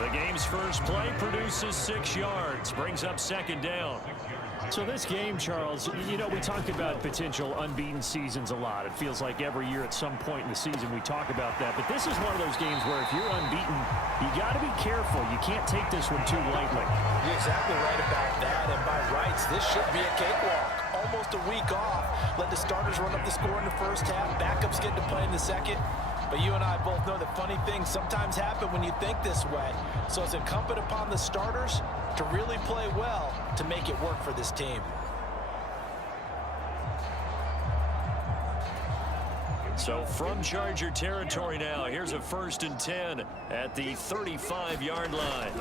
The game's first play produces 6 yards, brings up second down. So this game, Charles, you know, we talk about potential unbeaten seasons a lot. It feels like every year at some point in the season we talk about that. But this is one of those games where if you're unbeaten, you got to be careful. You can't take this one too lightly. You're exactly right about that. And by rights, this should be a cakewalk. Almost a week off. Let the starters run up the score in the first half. Backups get to play in the second. But you and I both know that funny things sometimes happen when you think this way. So it's incumbent upon the starters to really play well to make it work for this team. So from Charger territory now, here's a 1st and 10 at the 35-yard line.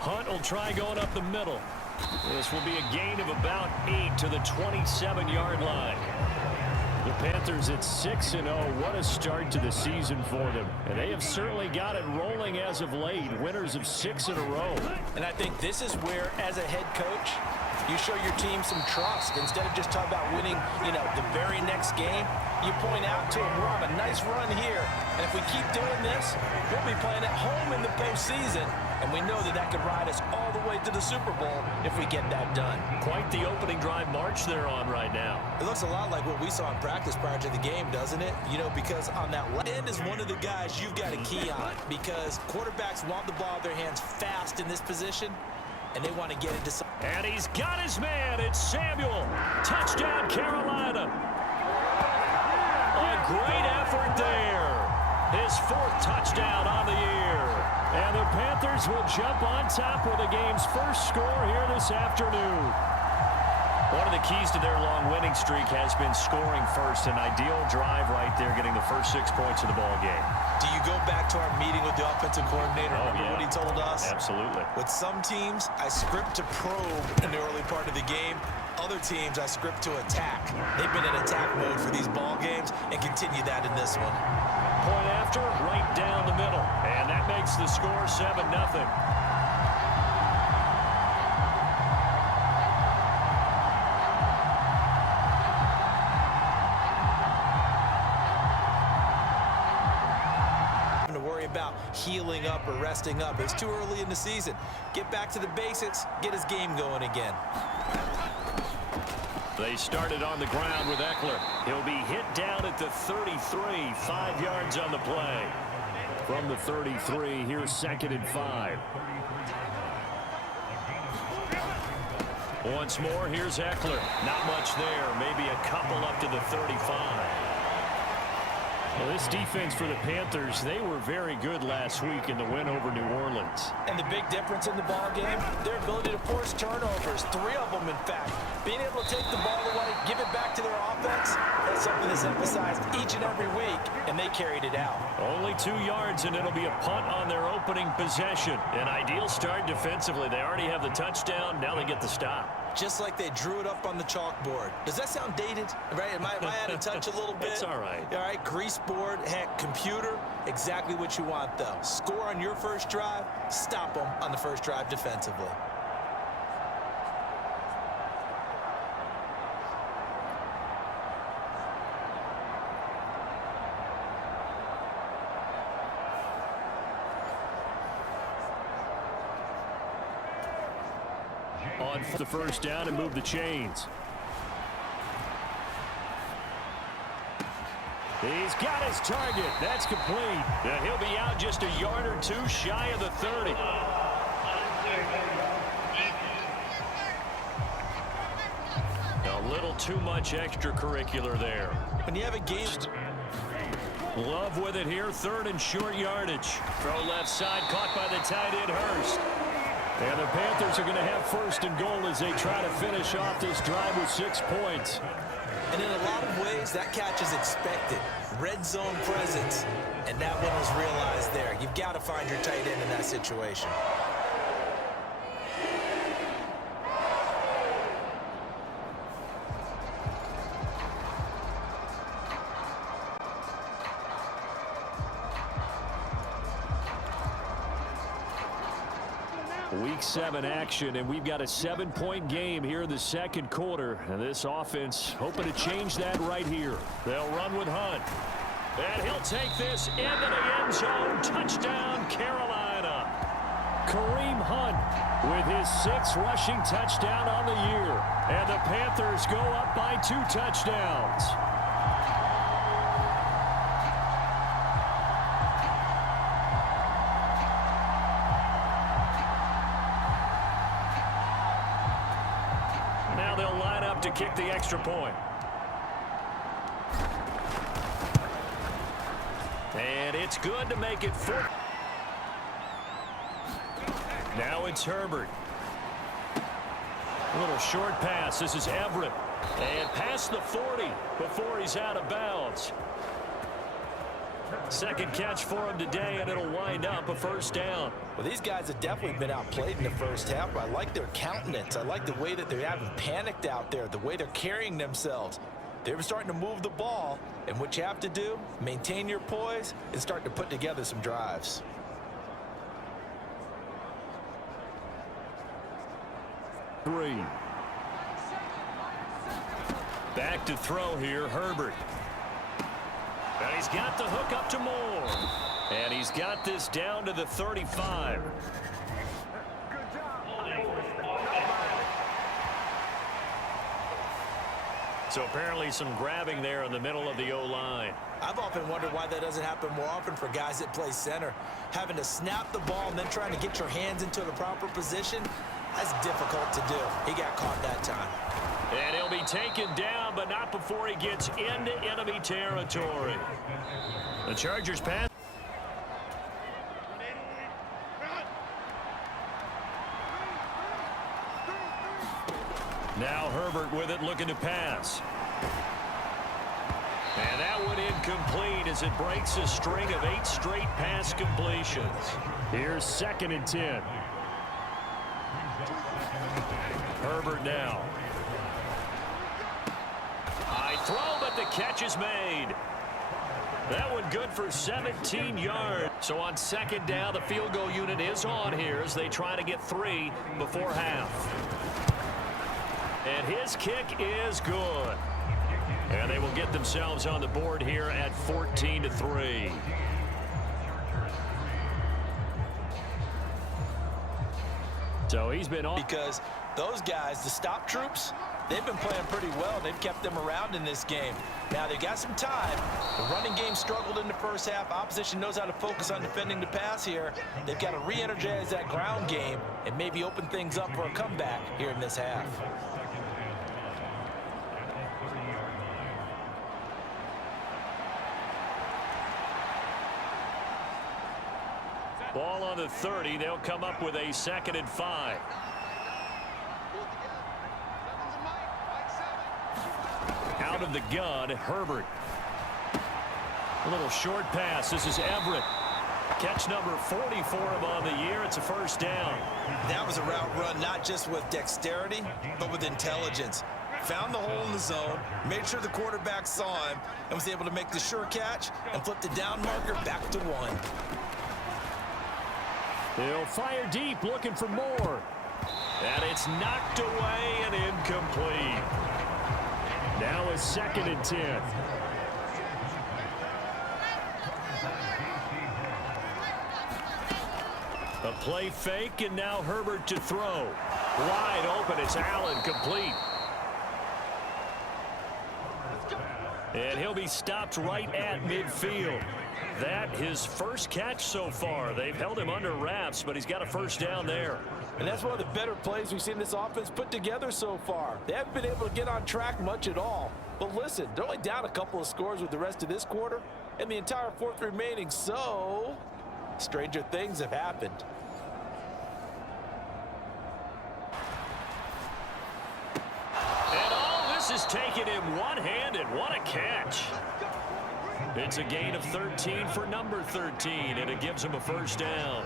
Hunt will try going up the middle. This will be a gain of about 8 to the 27-yard line. The Panthers at 6-0. What a start to the season for them. And they have certainly got it rolling as of late. Winners of 6 in a row. And I think this is where, as a head coach, you show your team some trust. Instead of just talking about winning, the very next game, you point out to them, we're on a nice run here. And if we keep doing this, we'll be playing at home in the postseason. And we know that that could ride us all the way to the Super Bowl if we get that done. Quite the opening drive march they're on right now. It looks a lot like what we saw in practice prior to the game, doesn't it? Because on that left end is one of the guys you've got to key on, because quarterbacks want the ball in their hands fast in this position, and they want to get into some. And he's got his man. It's Samuel. Touchdown, Carolina. A great effort there. His 4th touchdown on the year. And the Panthers will jump on top with the game's first score here this afternoon. One of the keys to their long winning streak has been scoring first. An ideal drive right there, getting the first 6 points of the ball game. Do you go back to our meeting with the offensive coordinator? Remember what he told us? Absolutely. With some teams, I script to probe in the early part of the game. Other teams, I script to attack. They've been in attack mode for these ball games and continue that in this one. Point after, right down the middle. And that makes the score 7-0. To worry about healing up or resting up. It's too early in the season. Get back to the basics, get his game going again. They started on the ground with Eckler. He'll be hit down at the 33, 5 yards on the play. From the 33, here's 2nd and 5. Once more, here's Eckler. Not much there, maybe a couple up to the 35. Well, this defense for the Panthers, they were very good last week in the win over New Orleans. And the big difference in the ball game, their ability to force turnovers, 3 of them, in fact. Being able to take the ball away, give it back to their offense, that's something that's emphasized each and every week, and they carried it out. Only 2 yards, and it'll be a punt on their opening possession. An ideal start defensively. They already have the touchdown. Now they get the stop. Just like they drew it up on the chalkboard. Does that sound dated? Right? Am I out of touch a little bit? It's all right. All right, grease board, heck, computer, exactly what you want, though. Score on your first drive, stop them on the first drive defensively. On the first down and move the chains. He's got his target. That's complete. And he'll be out just a yard or 2 shy of the 30. A little too much extracurricular there. When you have a game... Love with it here, 3rd and short yardage. Throw left side, caught by the tight end, Hurst. And the Panthers are going to have 1st and goal as they try to finish off this drive with 6 points. And in a lot of ways, that catch is expected. Red zone presence, and that one was realized there. You've got to find your tight end in that situation. Week 7 action, and we've got a 7-point game here in the second quarter. And this offense hoping to change that right here. They'll run with Hunt. And he'll take this into the end zone. Touchdown, Carolina. with his 6th rushing touchdown on the year. And the Panthers go up by 2 touchdowns. Now they'll line up to kick the extra point. And it's good to make it 4. Now it's Herbert. A little short pass. This is Everett. And past the 40 before he's out of bounds. Second catch for him today, and it'll wind up a first down. Well, these guys have definitely been outplayed in the first half. I like their countenance. I like the way that they haven't panicked out there, the way they're carrying themselves. They're starting to move the ball, and what you have to do, maintain your poise and start to put together some drives. Back to throw here, Herbert. And he's got the hook up to Moore. And he's got this down to the 35. So apparently some grabbing there in the middle of the O-line. I've often wondered why that doesn't happen more often for guys that play center. Having to snap the ball and then trying to get your hands into the proper position, that's difficult to do. He got caught that time. And he'll be taken down, but not before he gets into enemy territory. The Chargers pass. Now Herbert with it, looking to pass. And that one incomplete as it breaks a string of 8 straight pass completions. Here's 2nd and 10. Herbert now. High throw, but the catch is made. That one good for 17 yards. So on 2nd down, the field goal unit is on here as they try to get 3 before half. And his kick is good. And they will get themselves on the board here at 14-3. So he's been on. Because those guys, the stop troops, they've been playing pretty well. They've kept them around in this game. Now, they've got some time. The running game struggled in the first half. Opposition knows how to focus on defending the pass here. They've got to re-energize that ground game and maybe open things up for a comeback here in this half. Ball on the 30. They'll come up with a 2nd and 5. Out of the gun, Herbert. A little short pass. This is Everett. Catch number 40 for him on the year. It's a first down. That was a route run not just with dexterity, but with intelligence. Found the hole in the zone, made sure the quarterback saw him, and was able to make the sure catch and flip the down marker back to 1. They'll fire deep, looking for more. And it's knocked away and incomplete. Now it's 2nd and 10. A play fake, and now Herbert to throw. Wide open, it's Allen, complete. And he'll be stopped right at midfield. That his first catch so far. They've held him under wraps, but he's got a first down there. And that's one of the better plays we've seen this offense put together so far. They haven't been able to get on track much at all. But listen, they're only down a couple of scores with the rest of this quarter and the entire 4th remaining, so stranger things have happened. And all this is taken him one-handed. What a catch. It's a gain of 13 for number 13, and it gives him a first down.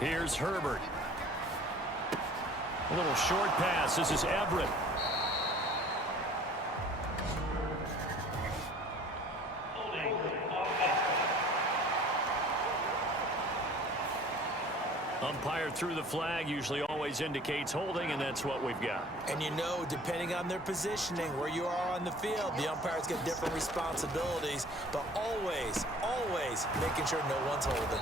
Here's Herbert. A little short pass. This is Everett. Umpire threw the flag, usually always indicates holding, and that's what we've got. And you know, depending on their positioning, where you are on the field, the umpires get different responsibilities, but always, always making sure no one's holding.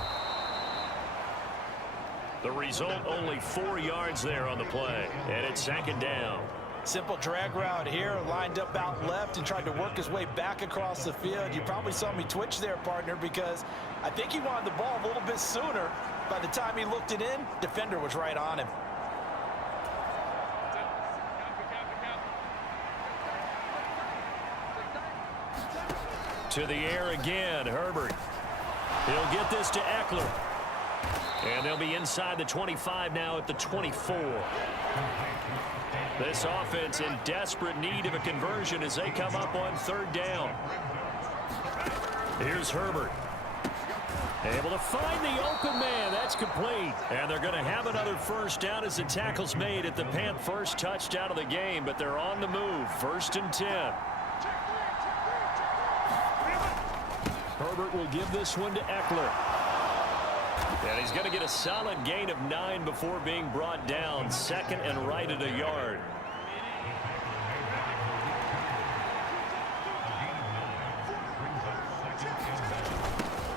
The result, only 4 yards there on the play. And it's 2nd down. Simple drag route here, lined up out left and tried to work his way back across the field. You probably saw me twitch there, partner, because I think he wanted the ball a little bit sooner. By the time he looked it in, defender was right on him. To the air again, Herbert. He'll get this to Eckler. And they'll be inside the 25 now at the 24. This offense in desperate need of a conversion as they come up on 3rd down. Here's Herbert. Able to find the open man. That's complete. And they're going to have another 1st down as the tackle's made at the first touchdown of the game, but they're on the move. 1st and 10. Herbert will give this one to Eckler. And he's going to get a solid gain of 9 before being brought down. 2nd and right at a yard.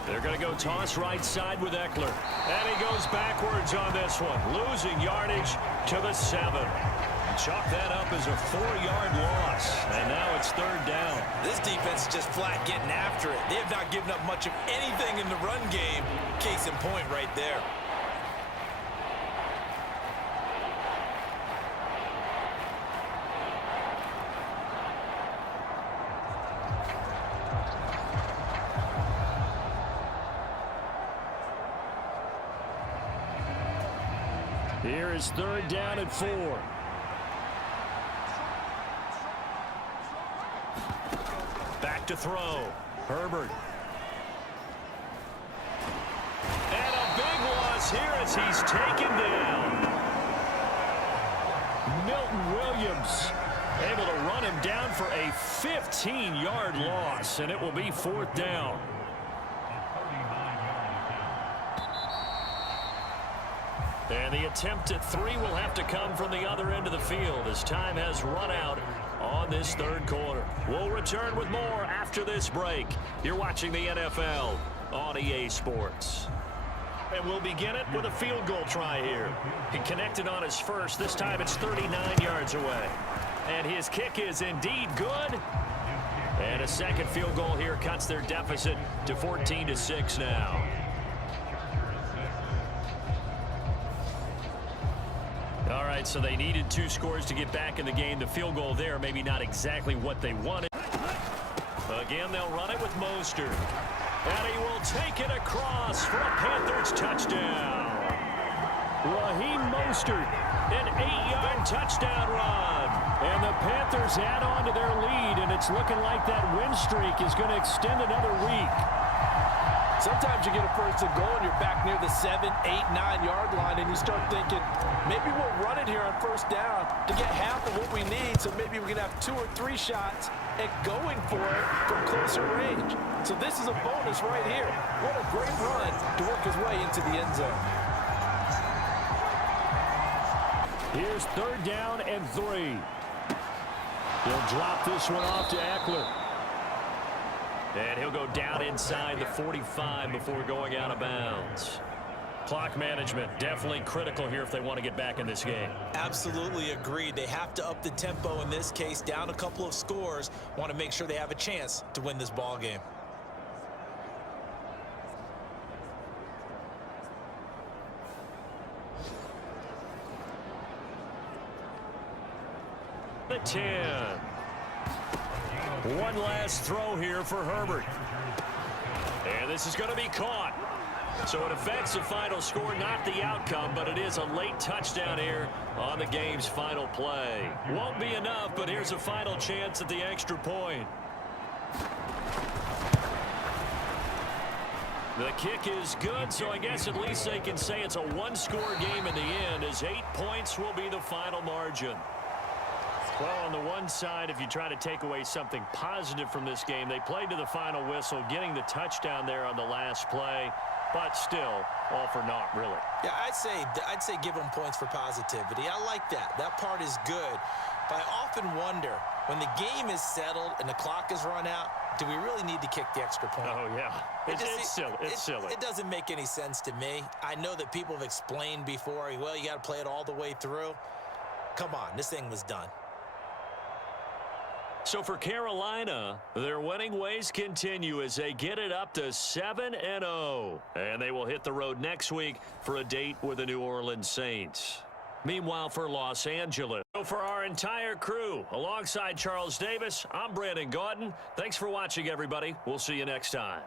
They're going to go toss right side with Eckler. And he goes backwards on this one. Losing yardage to the 7. Chalk that up as a 4-yard loss. And now it's 3rd down. This defense is just flat getting after it. They have not given up much of anything in the run game. Case in point right there. Here is 3rd down and 4. Back to throw. Herbert. And a big loss here as he's taken down. Milton Williams able to run him down for a 15-yard loss, and it will be 4th down. And the attempt at 3 will have to come from the other end of the field as time has run out on this 3rd quarter. We'll return with more after this break. You're watching the NFL on EA Sports. And we'll begin it with a field goal try here. He connected on his first. This time it's 39 yards away. And his kick is indeed good. And a 2nd field goal here cuts their deficit to 14-6 now. All right, so they needed 2 scores to get back in the game. The field goal there, maybe not exactly what they wanted. Again, they'll run it with Mostert. And he will take it across for a Panthers touchdown. Raheem Mostert, an 8-yard touchdown run. And the Panthers add on to their lead, and it's looking like that win streak is going to extend another week. Sometimes you get a 1st and goal and you're back near the 7, 8, 9-yard line and you start thinking, maybe we'll run it here on 1st down to get half of what we need, so maybe we can have 2 or 3 shots at going for it from closer range. So this is a bonus right here. What a great run to work his way into the end zone. Here's 3rd down and 3. He'll drop this one off to Eckler. And he'll go down inside the 45 before going out of bounds. Clock management definitely critical here if they want to get back in this game. Absolutely agreed. They have to up the tempo in this case, down a couple of scores. Want to make sure they have a chance to win this ball game. The 10. One last throw here for Herbert. And this is going to be caught. So it affects the final score, not the outcome, but it is a late touchdown here on the game's final play. Won't be enough, but here's a final chance at the extra point. The kick is good, so I guess at least they can say it's a one-score game in the end, as 8 points will be the final margin. Well, on the one side, if you try to take away something positive from this game, they played to the final whistle, getting the touchdown there on the last play, but still, all for naught, really. Yeah, I'd say give them points for positivity. I like that. That part is good. But I often wonder, when the game is settled and the clock is run out, do we really need to kick the extra point? Oh, yeah. It's silly. It's silly. It doesn't make any sense to me. I know that people have explained before, well, you got to play it all the way through. Come on, this thing was done. So for Carolina, their winning ways continue as they get it up to 7-0. And they will hit the road next week for a date with the New Orleans Saints. Meanwhile, for Los Angeles, so for our entire crew, alongside Charles Davis, I'm Brandon Gaudin. Thanks for watching, everybody. We'll see you next time.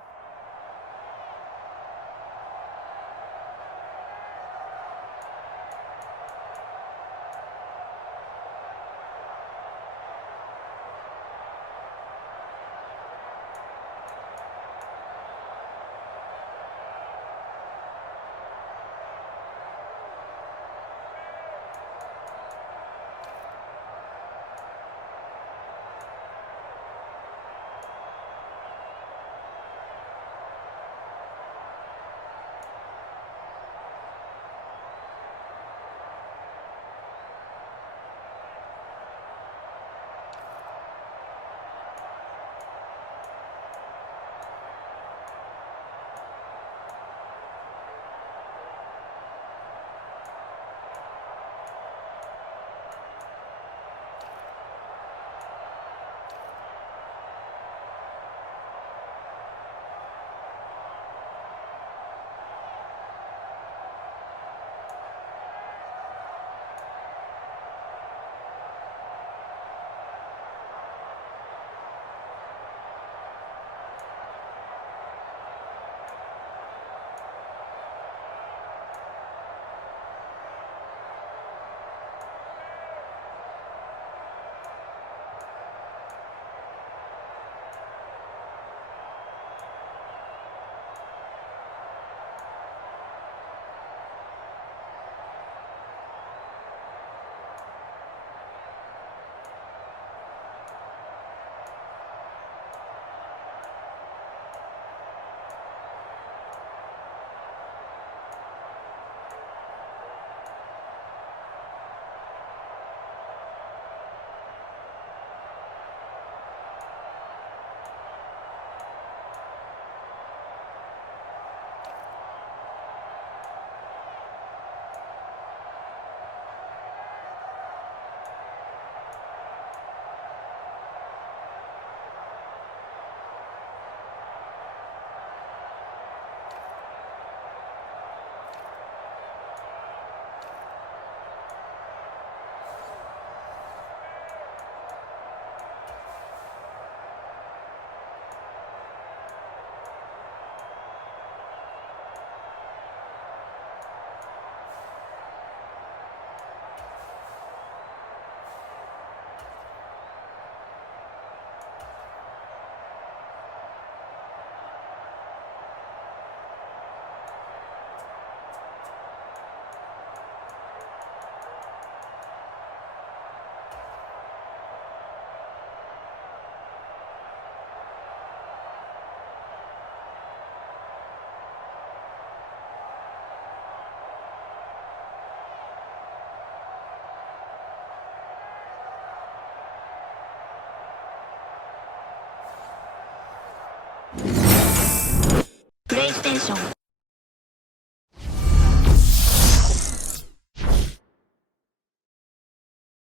プレイステーション